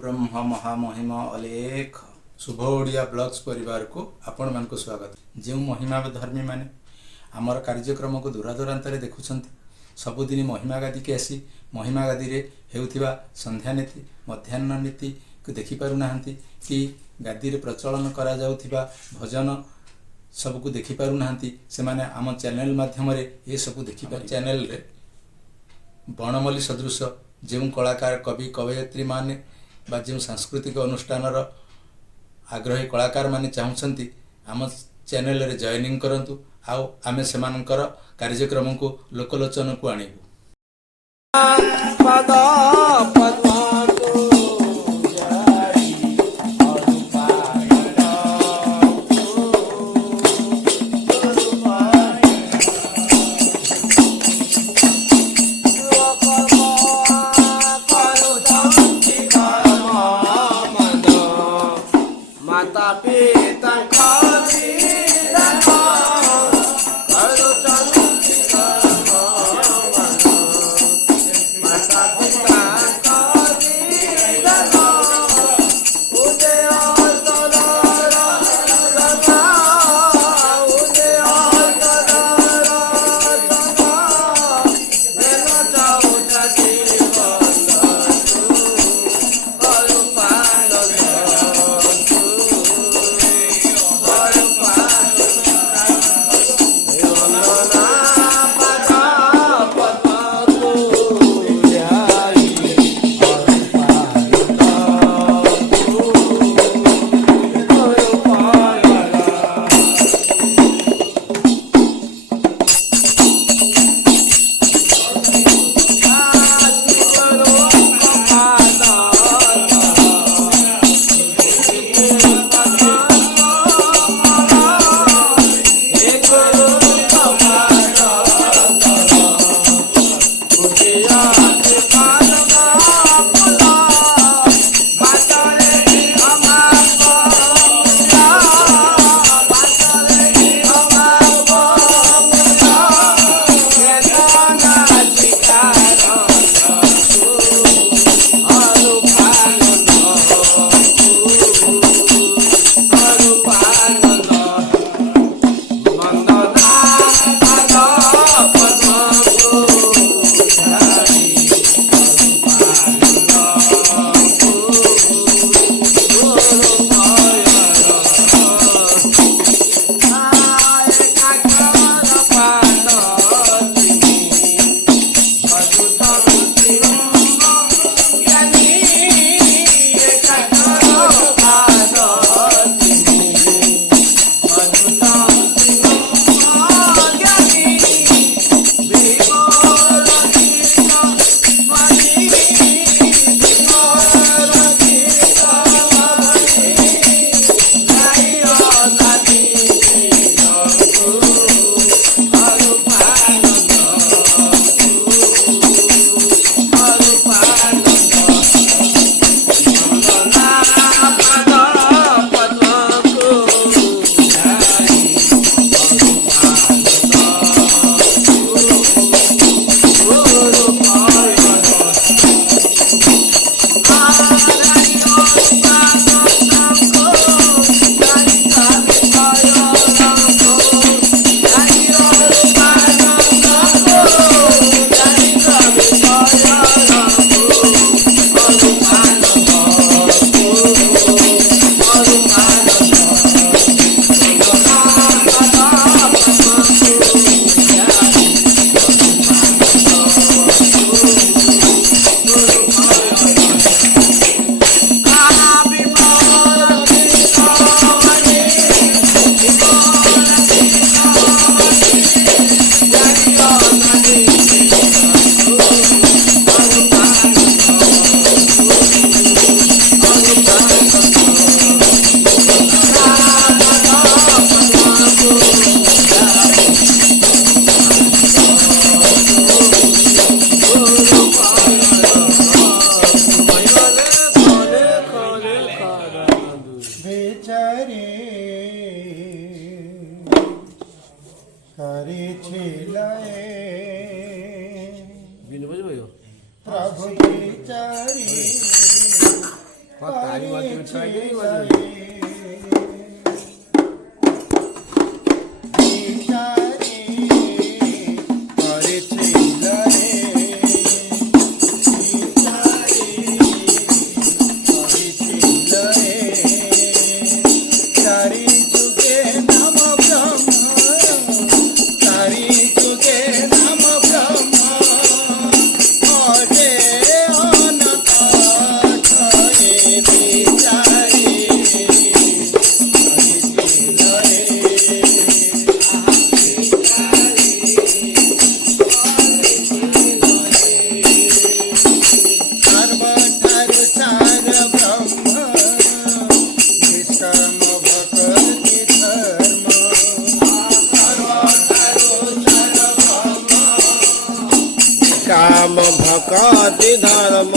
ब्रह्म महामहिम अलेख शुभ ओडिया ब्लॉग्स परिवार को आपण मान स्वागत। जो महिमा धर्मी माने आमर कार्यक्रम को दूरादूरांत देखुं सबुदिन महिमा गादी के आसी महिमा गादी रे हेउथिबा संध्या नीति मध्याह्न नीति को देखि पारु नाहंती कि गादी रे प्रचलन करा जाउथिबा भजन सबको देखि पारु नाहंती से माने आम चैनल माध्यम रे ये सब देखि पार चैनल रे बनमली सदृश जो कलाकार कवि कवयित्री माने बा जो सांस्कृतिक अनुष्ठान आग्रही कलाकार माने चाहूँगी आम चैनल रे जॉइनिंग करंतु आउ आमे सेमानकर कार्यक्रम को लोकलोचन को आनिबु। प्रभु विचारी તારી વાતી ઉઠાઈ ગઈ બાજુ કામ ભકતિ ધર્મ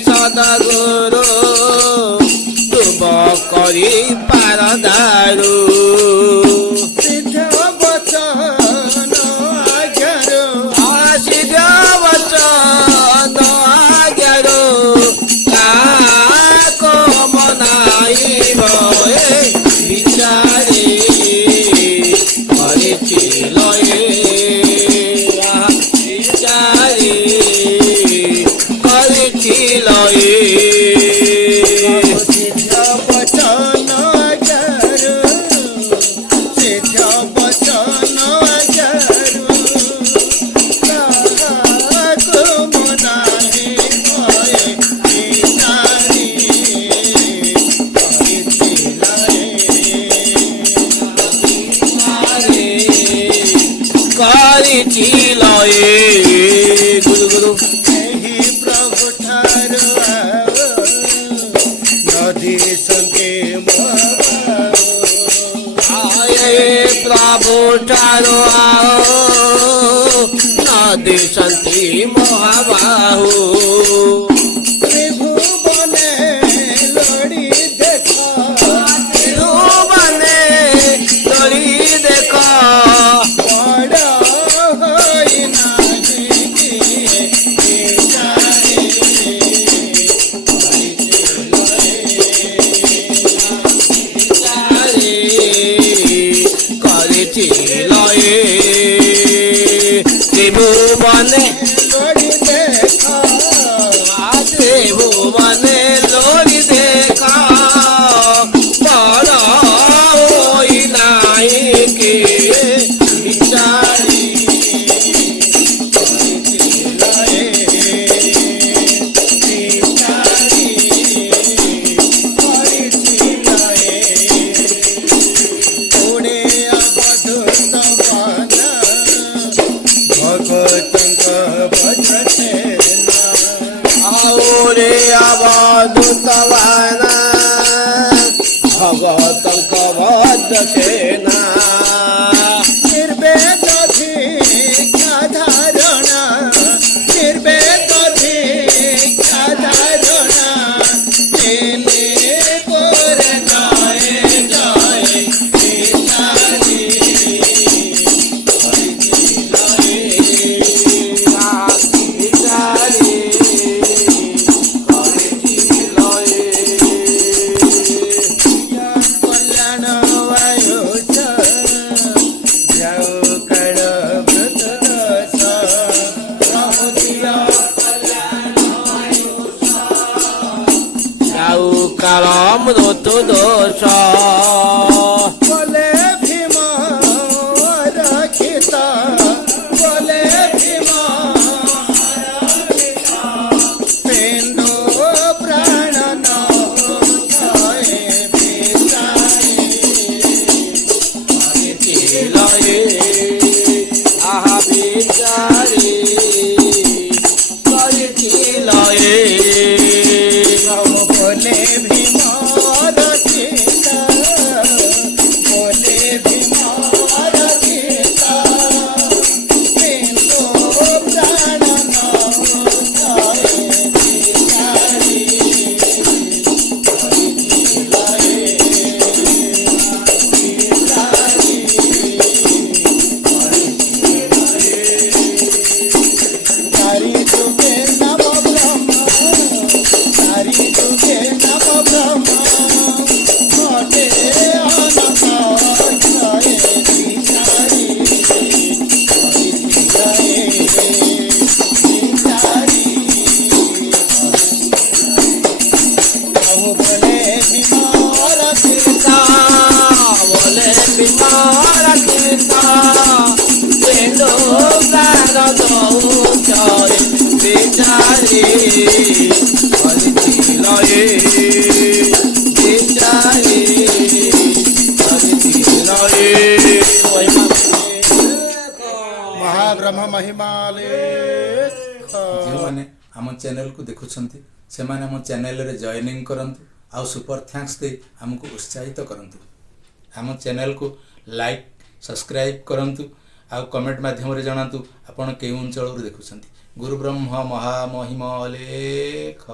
સદગુરુ તુમ કરી પારદારું સિદ્ધ વચન આજ્ઞારો કાકો મનાઈ ભય વિચારે હરિચિ લયે વિચારે ગુરુ ગુરુ પ્રભુ ઠારો નદી સંગે પ્રભુ ઠારો નદી સંતી મહાબાહુ ત્રિભુવને લોડી દેખા ત્રિભુવને લોડી દેખા ભુવને લોડી દેખા ભુવને લોડી દેખા બળ હોય નાઈ કે વિચારી થોડે આ બધું ଭଗତଙ୍କ ଭଦ୍ରସେନା ନିର୍ବେଦ ଭିକ୍ଷା ଧାରଣା ନିର୍ବେଦ ଭିକ୍ଷା ଧାରଣା ଏନେ ପରେ ଜୟ ଜୟ ପିତାରି କଲ୍ୟାଣ ବାୟୁଛ ଯାଉ କାଳ ବ୍ରତ ଦଶ ପ୍ରଭୁତିର ଯାଉ କାଳ ମୃତ ଦୋଷ ବୋଲେ ଭୀମ ରକ୍ଷିତ ବୋଲେ ଭୀମ ପିଣ୍ଡ ପ୍ରାଣ ନ ଜୟ ପିତାରି ଆହା ବିଚାରି କରିଥିଲଏ ବୋଲେ ଭୀମ ରକ୍ଷିତ ବୋଲେ ଭୀମ ରକ୍ଷିତ ପିଣ୍ଡ ପ୍ରାଣ ନ ଜୟ ପିତାରି Hari Tuke Namo Brahma, Hari Tuke Namo Brahma, Mate Ananta Jaya Pitari, Jaya Pitari. Prabhu bole Bimara Kirta, bole Bimara Kirta, Pendo Prana Dau Jai Pitari, Haritilaya Pitari, Haritilaya ମହାବ୍ରହ୍ମ ମହିମାଲେ ଯେଉଁମାନେ ଆମ ଚ୍ୟାନେଲକୁ ଦେଖୁଛନ୍ତି ସେମାନେ ଆମ ଚ୍ୟାନେଲରେ ଜଏନିଂ କରନ୍ତୁ ଆଉ ସୁପର ଥ୍ୟାଙ୍କ୍ସ ଦେଇ ଆମକୁ ଉତ୍ସାହିତ କରନ୍ତୁ। ଆମ ଚ୍ୟାନେଲକୁ ଲାଇକ୍ ସବସ୍କ୍ରାଇବ୍ କରନ୍ତୁ ଆଉ କମେଣ୍ଟ ମାଧ୍ୟମରେ ଜଣାନ୍ତୁ ଆପଣ କେଉଁ ଅଞ୍ଚଳରୁ ଦେଖୁଛନ୍ତି। ଗୁରୁ ବ୍ରହ୍ମ ମହାମହିମ ଲେଖ।